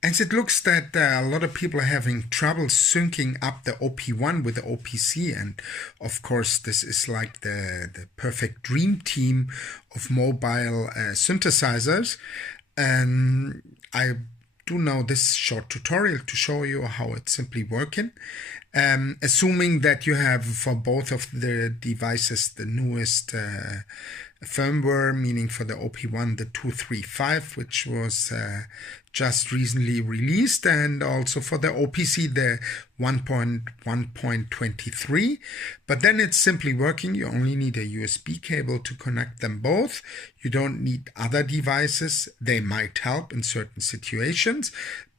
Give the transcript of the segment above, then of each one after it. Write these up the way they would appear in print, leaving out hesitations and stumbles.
As it looks that a lot of people are having trouble syncing up the OP1 with the OP-Z, and of course this is like the perfect dream team of mobile synthesizers. And I do now this short tutorial to show you how it's simply working. Assuming that you have for both of the devices the newest firmware, meaning for the OP1 the 235, which was just recently released, and also for the OP-Z the 1.1.23. But then it's simply working. You only need a USB cable to connect them both. You don't need other devices. They might help in certain situations,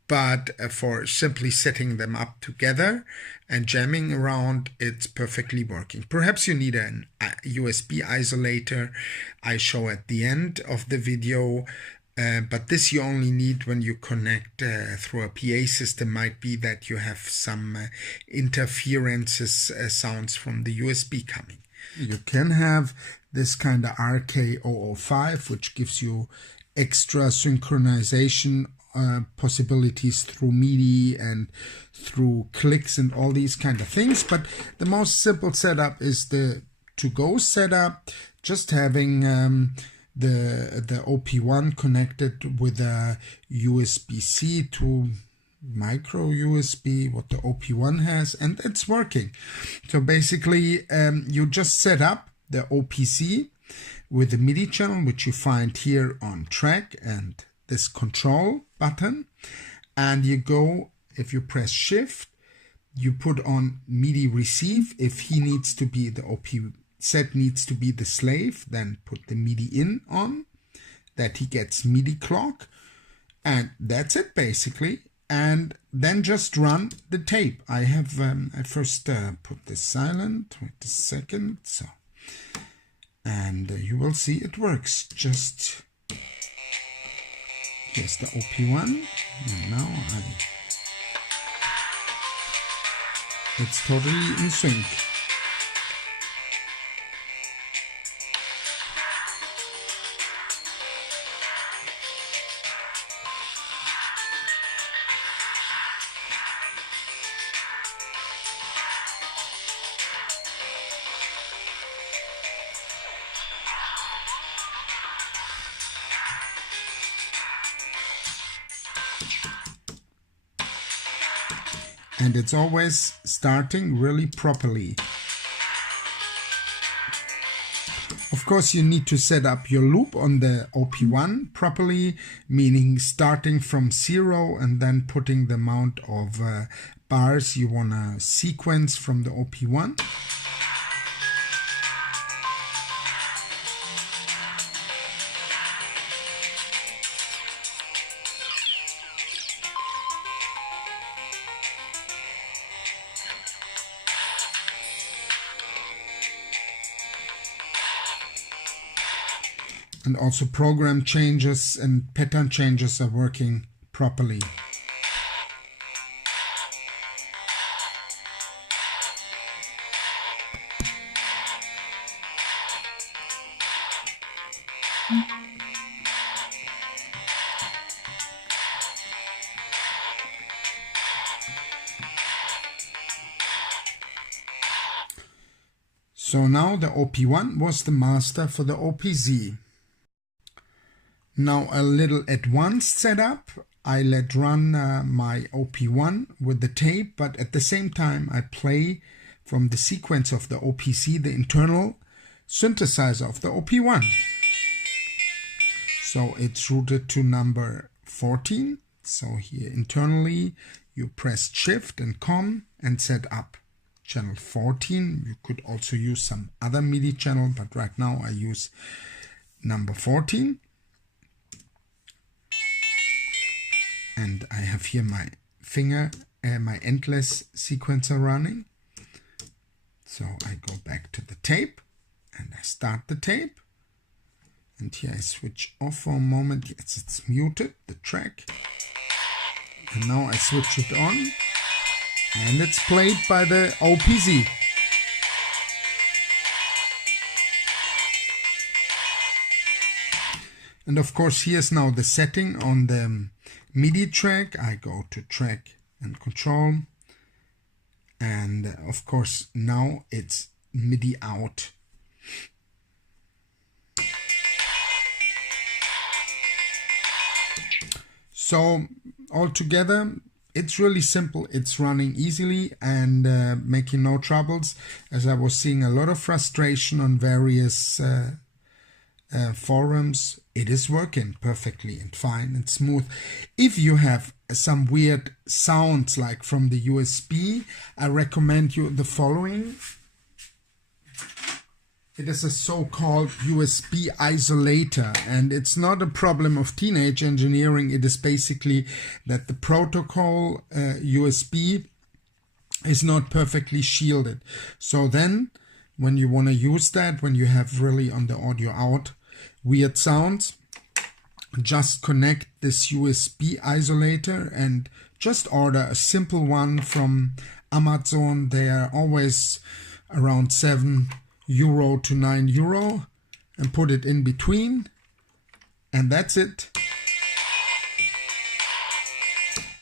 but for simply setting them up together and jamming around, it's perfectly working. Perhaps you need a USB isolator I show at the end of the video, but this you only need when you connect through a PA system. Might be that you have some interferences, sounds from the USB coming. You can have this kind of RK005, which gives you extra synchronization possibilities through MIDI and through clicks and all these kind of things. But the most simple setup is the to-go setup, just having the OP1 connected with a USB-C to micro USB, what the OP1 has, and it's working. So basically you just set up the OP-Z with the MIDI channel, which you find here on track and this control button, and you go, if you press shift, you put on MIDI receive. If he needs to be, the OP-Z needs to be the slave, then put the MIDI in on, that he gets MIDI clock, and that's it basically. And then just run the tape. I have, I first put this silent, wait a second, so, and you will see it works. Just, here's the OP1, and now it's totally in sync. And it's always starting really properly. Of course, you need to set up your loop on the OP1 properly, meaning starting from 0 and then putting the amount of bars you want to sequence from the OP1. And also program changes and pattern changes are working properly. So now the OP1 was the master for the OP-Z. Now a little advanced setup. I let run my OP1 with the tape, but at the same time I play from the sequence of the OP-Z the internal synthesizer of the OP1. So it's routed to number 14. So here internally you press shift and COM and set up channel 14. You could also use some other MIDI channel, but right now I use number 14. And I have here my my endless sequencer running. So I go back to the tape and I start the tape. And here I switch off for a moment. Yes, it's muted, the track. And now I switch it on. And it's played by the OP-Z. And of course, here's now the setting on the MIDI track, I go to track and control. And of course, now it's MIDI out. So altogether, it's really simple. It's running easily and making no troubles, as I was seeing a lot of frustration on various forums. It is working perfectly and fine and smooth. If you have some weird sounds like from the USB, I recommend you the following. It is a so-called USB isolator, and it's not a problem of teenage engineering. It is basically that the protocol USB is not perfectly shielded. So then when you want to use that, when you have really on the audio out weird sounds, just connect this USB isolator and just order a simple one from Amazon. They are always around €7 to €9 and put it in between, and that's it,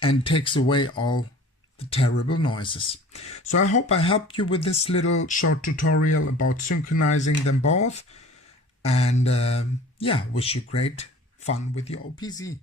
and takes away all the terrible noises. So I hope I helped you with this little short tutorial about synchronizing them both, and yeah, wish you great fun with your OP-Z.